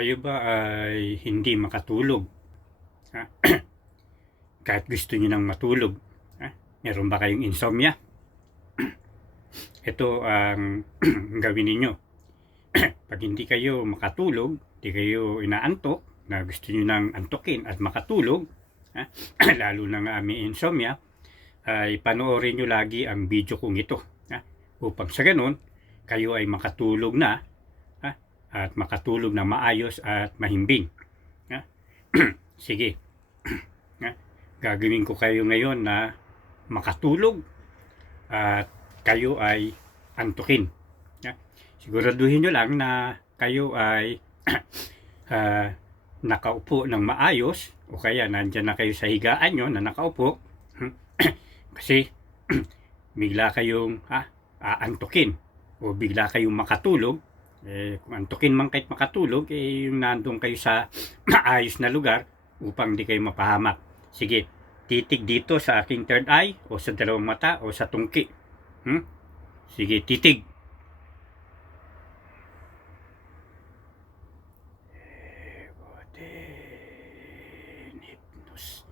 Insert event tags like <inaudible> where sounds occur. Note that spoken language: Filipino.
Kayo ba ay hindi makatulog? Ha? <clears throat> Kahit gusto niyo nang matulog. Ha? Meron ba kayong insomnia? <clears throat> Ito ang <clears throat> gawin ninyo. Pag hindi kayo makatulog, hindi kayo inaantok, na gusto niyo nang antukin at makatulog, ha? lalo na nga may insomnia, ay panoorin nyo lagi ang video kong ito. Ha? Upang sa ganun, kayo ay makatulog na? At makatulog na maayos at mahimbing. Ha? <clears throat> Sige. ha? Gagawin ko kayo ngayon na makatulog at kayo ay antukin. Ha? Siguraduhin nyo lang na kayo ay <clears throat> ah, nakaupo ng maayos o kaya nandyan na kayo sa higaan nyo na nakaupo <clears throat> kasi bigla kayong ah, aantukin o bigla kayong makatulog eh, kung antukin man kahit makatulog, eh, yung nandun kayo sa <clears throat> maayos na lugar upang di kayo mapahamak. Sige, titig dito sa aking third eye o sa dalawang mata o sa tungki. Hmm? Sige, titig. Eh, Hypnosis.